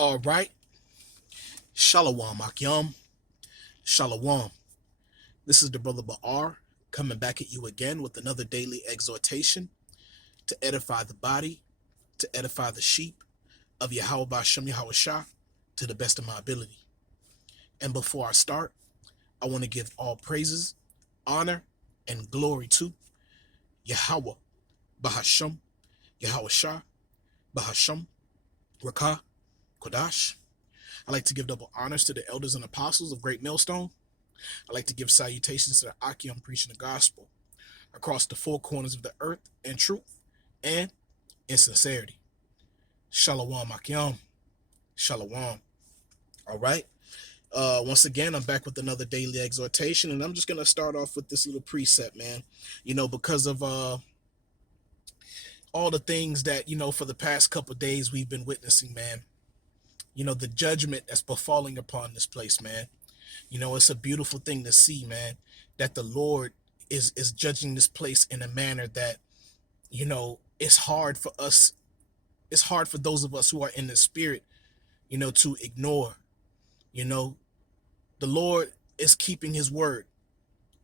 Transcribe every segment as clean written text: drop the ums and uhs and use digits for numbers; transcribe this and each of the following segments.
All right. Shalom, Akyam. Shalom. This is the brother Ba'ar coming back at you again with another daily exhortation to edify the body, to edify the sheep of Yahweh Bashem Yahweh Shah to the best of my ability. And before I start, I want to give all praises, honor, and glory to Yahweh Bahashem Yahweh Shah Bahashem Rakah Kodash. I like to give double honors to the elders and apostles of Great Millstone. I like to give salutations to the Akim preaching the gospel across the four corners of the earth in truth and in sincerity. Shalom Akim. Shalom. All right. Once again, I'm back with another daily exhortation, and I'm just going to start off with this little precept, man. Because of all the things that, for the past couple of days we've been witnessing, man. The judgment that's befalling upon this place, man. It's a beautiful thing to see, man, that the Lord is judging this place in a manner that, it's hard for us. It's hard for those of us who are in the spirit, to ignore. The Lord is keeping his word.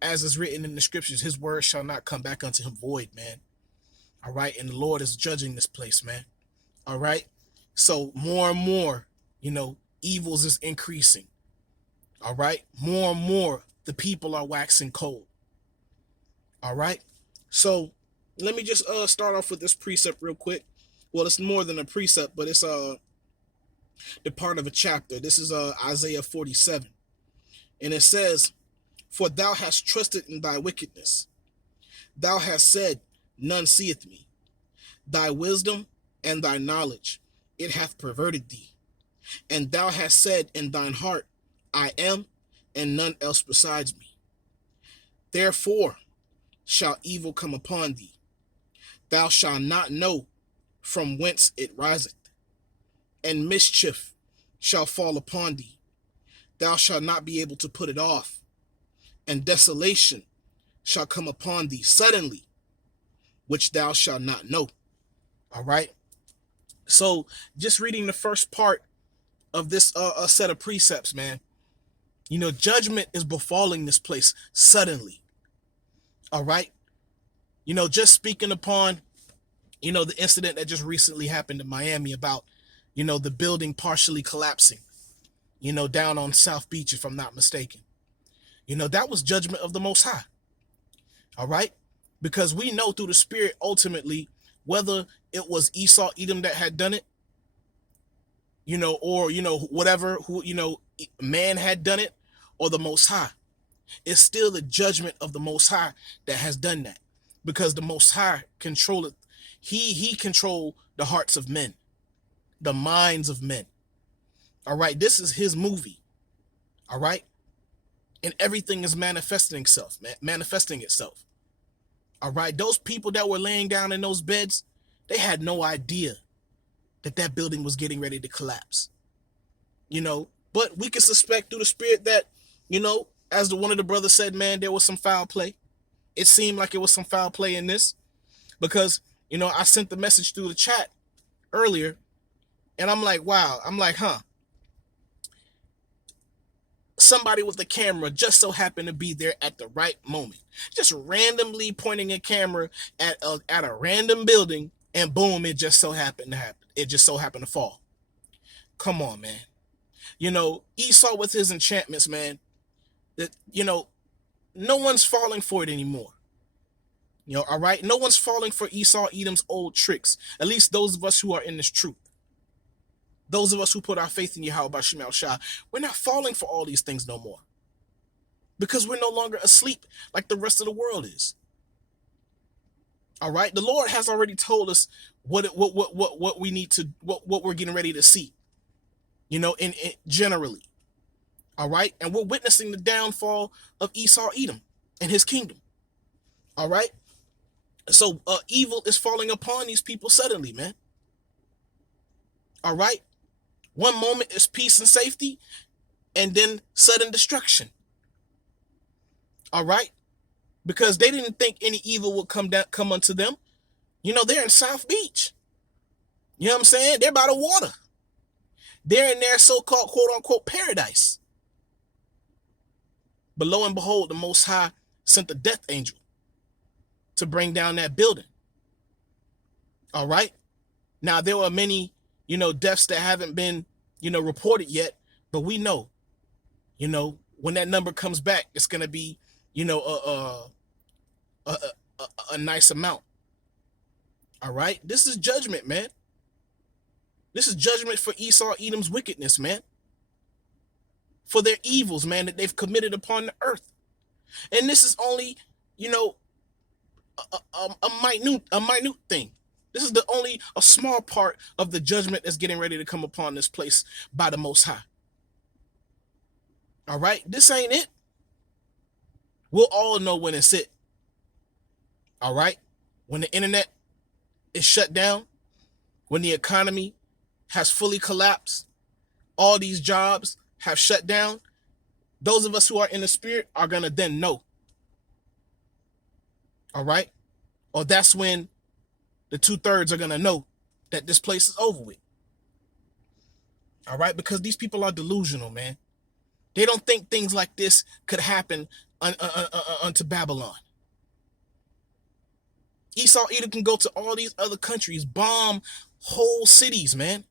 As is written in the scriptures, his word shall not come back unto him void, man. All right. And the Lord is judging this place, man. All right. So more and more, evils is increasing. All right. More and more, the people are waxing cold. All right. So let me just start off with this precept real quick. Well, it's more than a precept, but it's the part of a chapter. This is Isaiah 47. And it says, "For thou hast trusted in thy wickedness. Thou hast said, none seeth me. Thy wisdom and thy knowledge, it hath perverted thee. And thou hast said in thine heart, I am, and none else besides me. Therefore shall evil come upon thee. Thou shalt not know from whence it riseth. And mischief shall fall upon thee. Thou shalt not be able to put it off. And desolation shall come upon thee suddenly, which thou shalt not know." All right. So just reading the first part of this set of precepts, man, judgment is befalling this place suddenly. All right. Just speaking upon, the incident that just recently happened in Miami about, the building partially collapsing, down on South Beach, if I'm not mistaken. That was judgment of the Most High. All right. Because we know through the Spirit, ultimately, whether it was Esau, Edom that had done it, or, whatever, who, man had done it, or the Most High. It's still the judgment of the Most High that has done that. Because the Most High controlled it. He controlled the hearts of men, the minds of men. All right. This is his movie. All right. And everything is manifesting itself. All right. Those people that were laying down in those beds, they had no idea that building was getting ready to collapse. But we can suspect through the Spirit that, as one of the brothers said, man, there was some foul play. It seemed like it was some foul play in this because, I sent the message through the chat earlier and I'm like, wow. I'm like, somebody with a camera just so happened to be there at the right moment, just randomly pointing a camera at a random building, and boom, it just so happened to happen. It just so happened to fall. Come on, man. Esau with his enchantments, man, that, no one's falling for it anymore. All right. No one's falling for Esau, Edom's old tricks. At least those of us who are in this truth. Those of us who put our faith in Yahweh Bashem Yahweh Shah, we're not falling for all these things no more. Because we're no longer asleep like the rest of the world is. All right. The Lord has already told us what we need to, what we're getting ready to see, in generally. All right. And we're witnessing the downfall of Esau, Edom and his kingdom. All right. So evil is falling upon these people suddenly, man. All right. One moment is peace and safety, and then sudden destruction. All right. Because they didn't think any evil would come unto them. They're in South Beach. You know what I'm saying? They're by the water. They're in their so-called quote-unquote paradise. But lo and behold, the Most High sent the death angel to bring down that building. All right. Now, there were many, deaths that haven't been, reported yet. But we know, when that number comes back, it's going to be, a nice amount. All right. This is judgment, man. This is judgment for Esau, Edom's wickedness, man. For their evils, man, that they've committed upon the earth. And this is only, a minute thing. This is only a small part of the judgment that's getting ready to come upon this place by the Most High. All right, this ain't it. We'll all know when it's it. All right, when the internet is shut down, when the economy has fully collapsed, all these jobs have shut down, those of us who are in the spirit are going to then know. All right, or that's when the 2/3 are going to know that this place is over with. All right, because these people are delusional, man. They don't think things like this could happen unto Babylon. Esau Edom can go to all these other countries, bomb whole cities, man.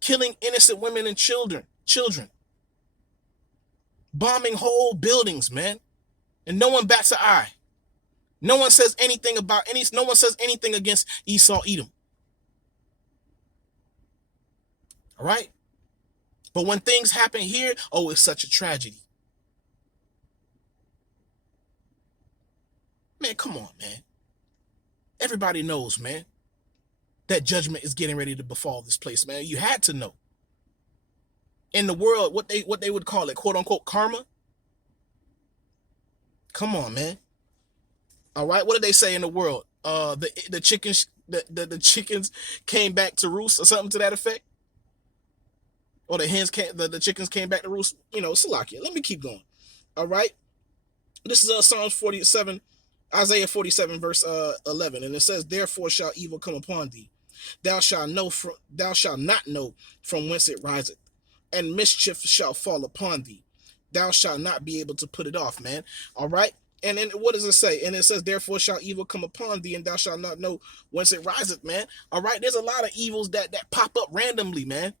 Killing innocent women and children. Bombing whole buildings, man. And no one bats an eye. No one says anything no one says anything against Esau Edom. All right? But when things happen here, oh, it's such a tragedy. Man, come on, man. Everybody knows, man, that judgment is getting ready to befall this place, man. You had to know. In the world, what they would call it, quote unquote, karma. Come on, man. All right, what did they say in the world? The chickens came back to roost or something to that effect. Or the chickens came back to roost. Salakia. Let me keep going. All right. This is Psalms 47, Isaiah 47, verse 11, and it says, "Therefore shall evil come upon thee. Thou shalt not know from whence it riseth, and mischief shall fall upon thee. Thou shalt not be able to put it off," man. All right. And then what does it say? And it says, "Therefore shall evil come upon thee, and thou shalt not know whence it riseth," man. All right. There's a lot of evils that pop up randomly, man.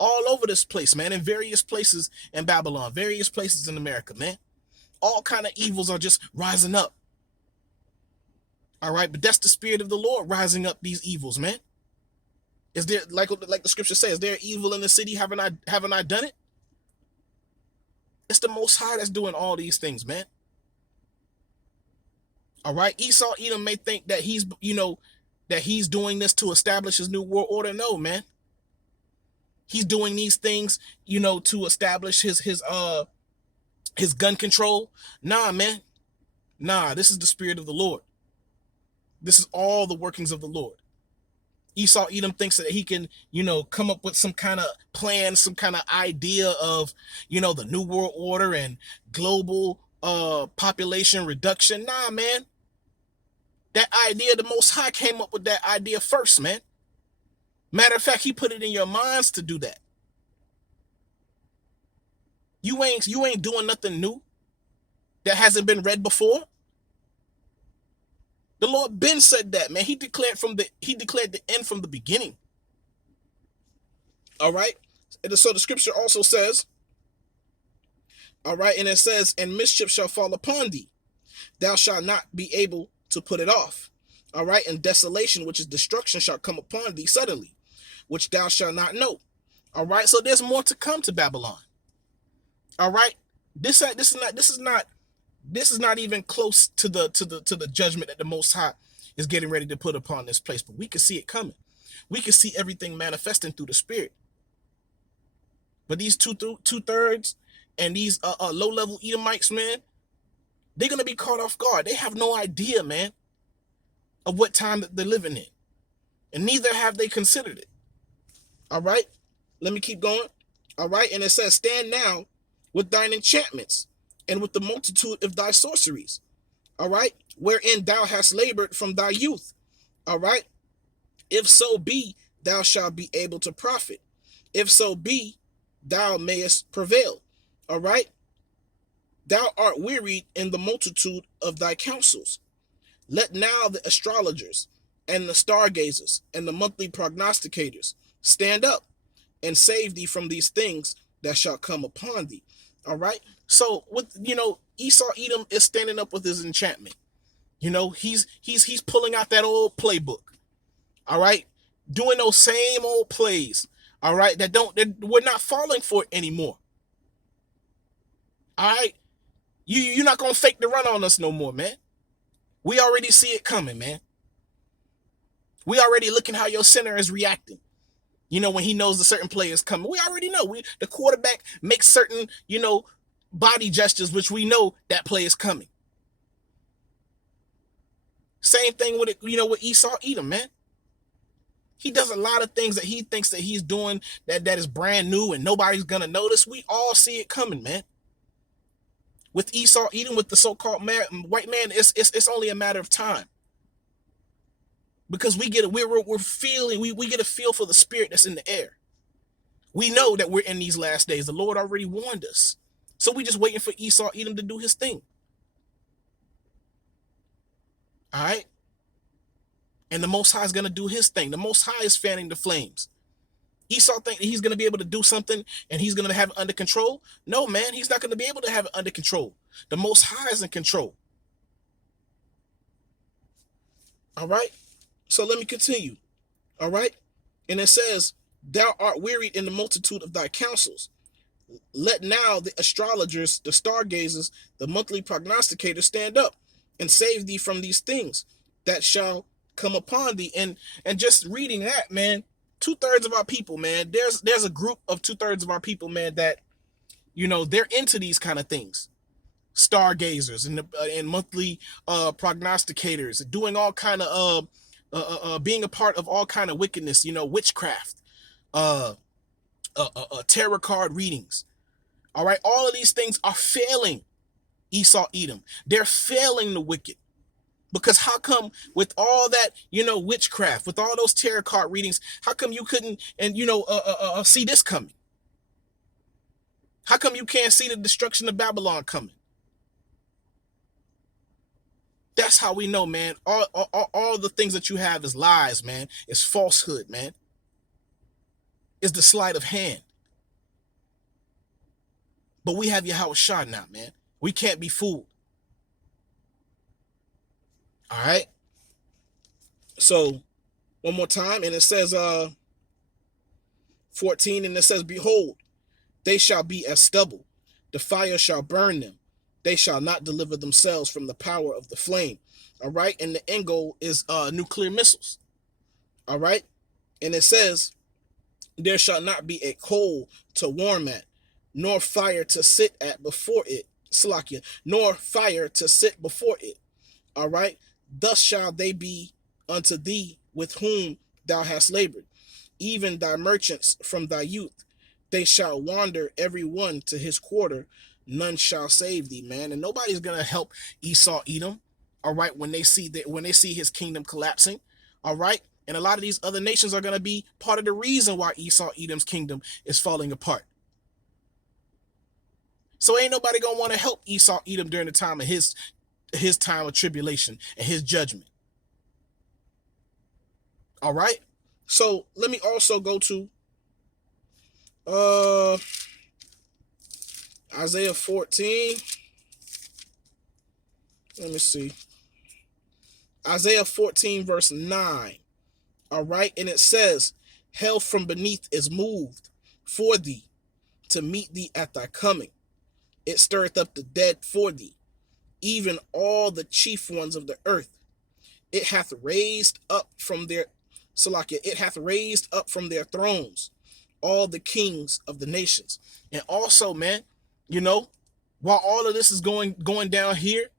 All over this place, man, in various places in Babylon, various places in America, man. All kind of evils are just rising up. All right, but that's the spirit of the Lord rising up these evils, man. Is there, like the scripture says, is there evil in the city? Haven't I done it? It's the Most High that's doing all these things, man. All right, Esau Edom may think that he's doing this to establish his new world order. No, man. He's doing these things, to establish his gun control. Nah, man. Nah, this is the spirit of the Lord. This is all the workings of the Lord. Esau Edom thinks that he can, come up with some kind of plan, some kind of idea of, the new world order and global population reduction. Nah, man. That idea, the Most High came up with that idea first, man. Matter of fact, he put it in your minds to do that. You ain't doing nothing new that hasn't been read before. The Lord Ben said that, man. He declared the end from the beginning. All right. So the scripture also says, all right, and it says, "And mischief shall fall upon thee. Thou shalt not be able to put it off." All right. "And desolation, which is destruction, shall come upon thee suddenly, which thou shalt not know." All right. So there's more to come to Babylon. All right. This is not even close to the judgment that the Most High is getting ready to put upon this place. But we can see it coming. We can see everything manifesting through the spirit. But these 2/3 and these low-level Edomites, man, they're gonna be caught off guard. They have no idea, man, of what time that they're living in, and neither have they considered it. All right, let me keep going. All right, and it says, "Stand now with thine enchantments, and with the multitude of thy sorceries, all right, wherein thou hast labored from thy youth, all right, if so be thou shalt be able to profit. If so be, thou mayest prevail. All right? Thou art wearied in the multitude of thy counsels. Let now the astrologers and the stargazers and the monthly prognosticators stand up and save thee from these things that shall come upon thee. All right. So with Esau Edom is standing up with his enchantment. He's pulling out that old playbook. All right, doing those same old plays. All right, that we're not falling for it anymore. All right, you're not gonna fake the run on us no more, man. We already see it coming, man. We already looking how your center is reacting. When he knows the certain play is coming. We already know. The quarterback makes certain, body gestures, which we know that play is coming. Same thing with it, with Esau Edom, man. He does a lot of things that he thinks that he's doing that is brand new and nobody's gonna notice. We all see it coming, man. With Esau Edom, with the so-called white man, it's only a matter of time. Because we're feeling, we get a feel for the spirit that's in the air. We know that we're in these last days. The Lord already warned us. So we just waiting for Esau Edom to do his thing. All right? And the Most High is going to do his thing. The Most High is fanning the flames. Esau think he's going to be able to do something and he's going to have it under control. No, man, he's not going to be able to have it under control. The Most High is in control. All right? So let me continue. All right? And it says, thou art wearied in the multitude of thy counsels. Let now the astrologers, the stargazers, the monthly prognosticators stand up and save thee from these things that shall come upon thee. And just reading that, man, 2/3 of our people, man, there's a group of 2/3 of our people, man, that they're into these kind of things. Stargazers and monthly prognosticators, doing all kind of being a part of all kind of wickedness, witchcraft, tarot card readings. All right, all of these things are failing Esau Edom. They're failing the wicked. Because how come with all that, witchcraft, with all those tarot card readings, how come you couldn't see this coming? How come you can't see the destruction of Babylon coming? That's how we know, man. All the things that you have is lies, man. It's falsehood, man. It's the sleight of hand. But we have Yahweh Shah now, man. We can't be fooled. All right. So one more time, and it says 14, and it says, behold, they shall be as stubble. The fire shall burn them. They shall not deliver themselves from the power of the flame. All right. And the end goal is nuclear missiles. All right. And it says, there shall not be a coal to warm at, nor fire to sit at before it. Salakia, nor fire to sit before it. All right. Thus shall they be unto thee with whom thou hast labored, even thy merchants from thy youth. They shall wander every one to his quarter. None shall save thee, man. And nobody's gonna help Esau Edom. All right, when they see his kingdom collapsing. All right. And a lot of these other nations are gonna be part of the reason why Esau Edom's kingdom is falling apart. So ain't nobody gonna want to help Esau Edom during the time of his time of tribulation and his judgment. All right. So let me also go to Isaiah 14. Let me see. Isaiah 14 verse 9. All right. And it says, hell from beneath is moved for thee to meet thee at thy coming. It stirreth up the dead for thee, even all the chief ones of the earth. It hath raised up from their thrones all the kings of the nations. And also, man, while all of this is going down here,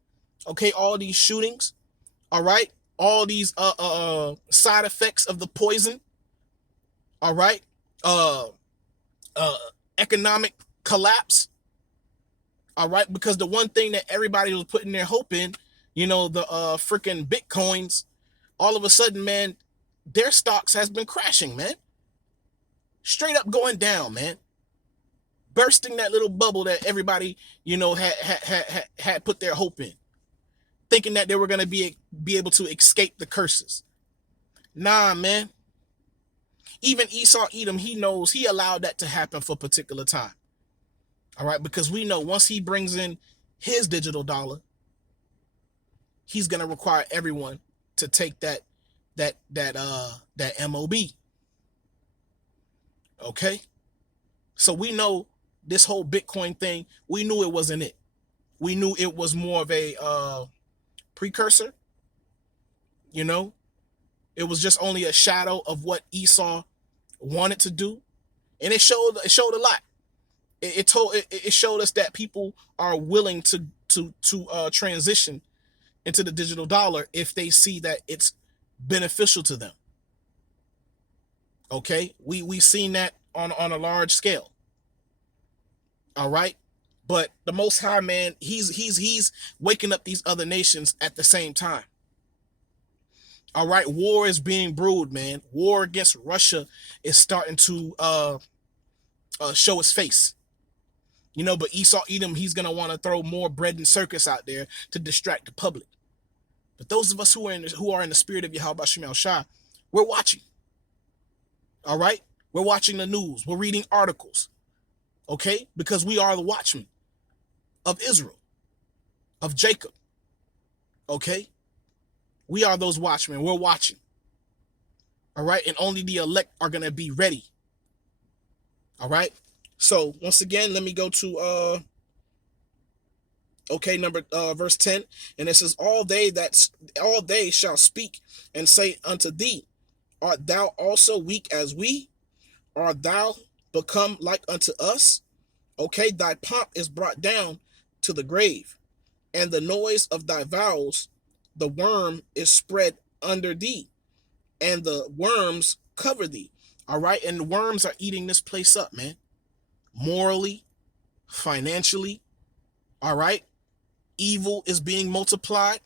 okay, all these shootings, all right, all these side effects of the poison, all right, economic collapse. All right, because the one thing that everybody was putting their hope in, the freaking Bitcoins, all of a sudden, man, their stocks has been crashing, man. Straight up going down, man. Bursting that little bubble that everybody, had put their hope in, thinking that they were going to be able to escape the curses. Nah, man. Even Esau Edom, he knows he allowed that to happen for a particular time. All right, because we know once he brings in his digital dollar, he's going to require everyone to take that MOB. Okay? So we know this whole Bitcoin thing, we knew it wasn't it. We knew it was more of a precursor. You know, it was just only a shadow of what Esau wanted to do, and it showed a lot. It showed us that people are willing to transition into the digital dollar if they see that it's beneficial to them. Okay, we seen that on a large scale. All right, but the Most High, man, he's waking up these other nations at the same time. All right, war is being brewed, man. War against Russia is starting to show its face. But Esau Edom, he's gonna want to throw more bread and circus out there to distract the public. But those of us who are in the spirit of Yahweh Shem Shah, we're watching. All right, we're watching the news. We're reading articles. Okay, because we are the watchmen of Israel, of Jacob. Okay, we are those watchmen. We're watching. All right, and only the elect are gonna be ready. All right. So once again, let me go to verse 10, and it says, all they shall speak and say unto thee, art thou also weak as we? Art thou become like unto us? Okay, thy pomp is brought down to the grave, and the noise of thy vows, the worm is spread under thee, and the worms cover thee. All right, and the worms are eating this place up, man. Morally, financially, all right? Evil is being multiplied,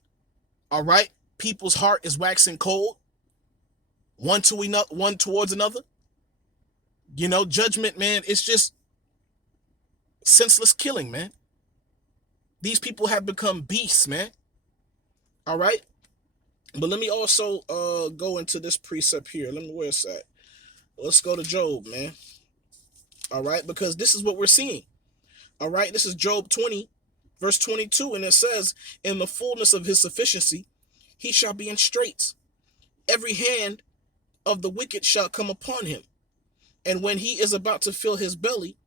all right? People's heart is waxing cold, one towards another. Judgment, man, it's just senseless killing, man. These people have become beasts, man. All right? But let me also go into this precept here. Where it's at? Let's go to Job, man. All right, because this is what we're seeing. All right, this is Job 20, verse 22, and it says, in the fullness of his sufficiency, he shall be in straits. Every hand of the wicked shall come upon him. And when he is about to fill his belly,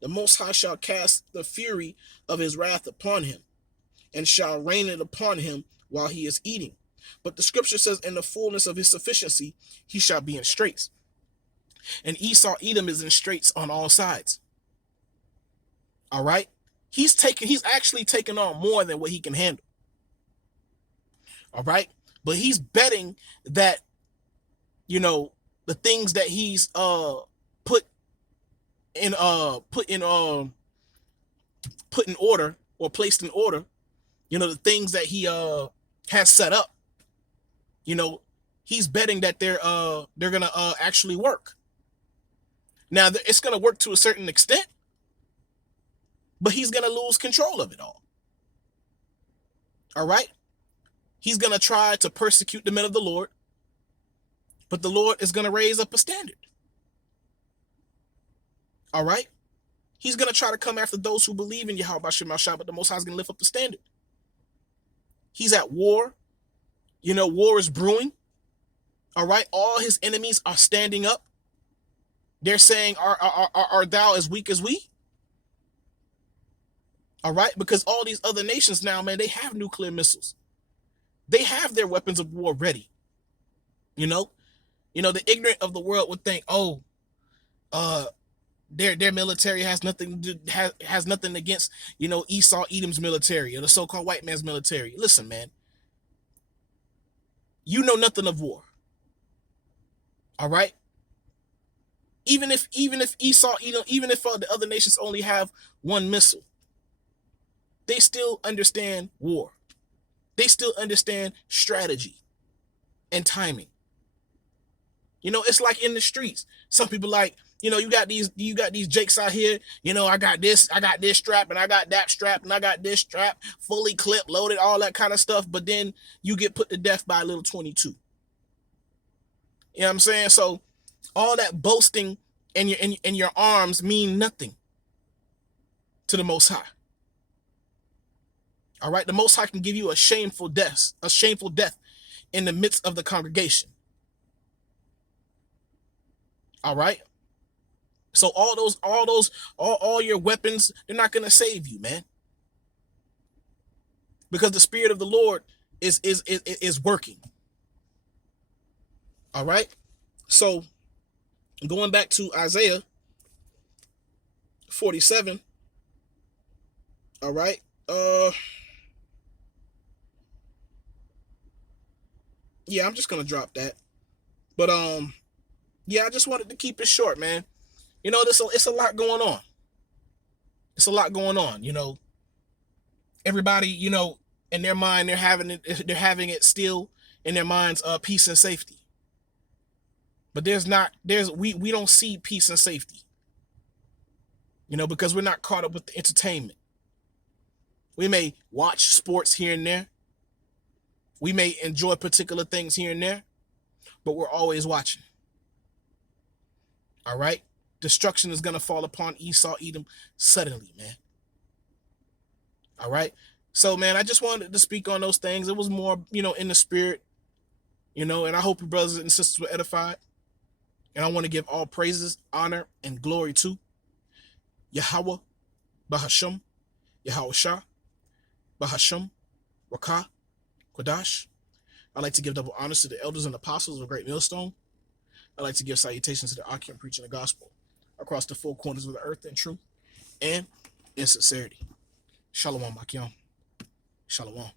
the Most High shall cast the fury of his wrath upon him, and shall rain it upon him while he is eating. But the scripture says, in the fullness of his sufficiency, he shall be in straits. And Esau Edom is in straits on all sides. All right? He's actually taking on more than what he can handle. All right? But he's betting that, the things that he's put in order, or placed in order, the things that he has set up, he's betting that they're gonna actually work. Now, it's gonna work to a certain extent, but he's gonna lose control of it all. All right? He's gonna try to persecute the men of the Lord, but the Lord is gonna raise up a standard. All right? He's gonna try to come after those who believe in Yahweh Shem Shah, but the Most High is gonna lift up the standard. He's at war. War is brewing. All right? All his enemies are standing up. They're saying, are thou as weak as we? All right? Because all these other nations now, man, they have nuclear missiles. They have their weapons of war ready. The ignorant of the world would think, their military has nothing against, Esau Edom's military, or the so-called white man's military. Listen, man, you know nothing of war. All right? Even if Esau Edom, even if the other nations only have one missile, they still understand war. They still understand strategy and timing. It's like in the streets. Some people like, you got these jakes out here, I got this strap and I got that strap and I got this strap, fully clipped, loaded, all that kind of stuff. But then you get put to death by a little 22. You know what I'm saying? So all that boasting in your arms mean nothing to the Most High. All right. The Most High can give you a shameful death in the midst of the congregation. All right. So all your weapons, they're not going to save you, man. Because the Spirit of the Lord is working. All right. So going back to Isaiah 47. All right. Yeah, I'm just going to drop that. But yeah, I just wanted to keep it short, man. It's a lot going on. It's a lot going on, Everybody, in their mind, they're having it still in their minds, peace and safety. But we don't see peace and safety. Because we're not caught up with the entertainment. We may watch sports here and there. We may enjoy particular things here and there, but we're always watching. All right? Destruction is going to fall upon Esau, Edom suddenly, man. All right? So, man, I just wanted to speak on those things. It was more, in the spirit, and I hope your brothers and sisters were edified. And I want to give all praises, honor, and glory to Yahweh, Bahasham, Yahweh Shah, Bahasham, Rakah, Kodash. I'd like to give double honors to the elders and apostles of Great Millstone. I'd like to give salutations to the occupant preaching the gospel across the four corners of the earth in truth and in sincerity. Shalom, Makion. Shalom.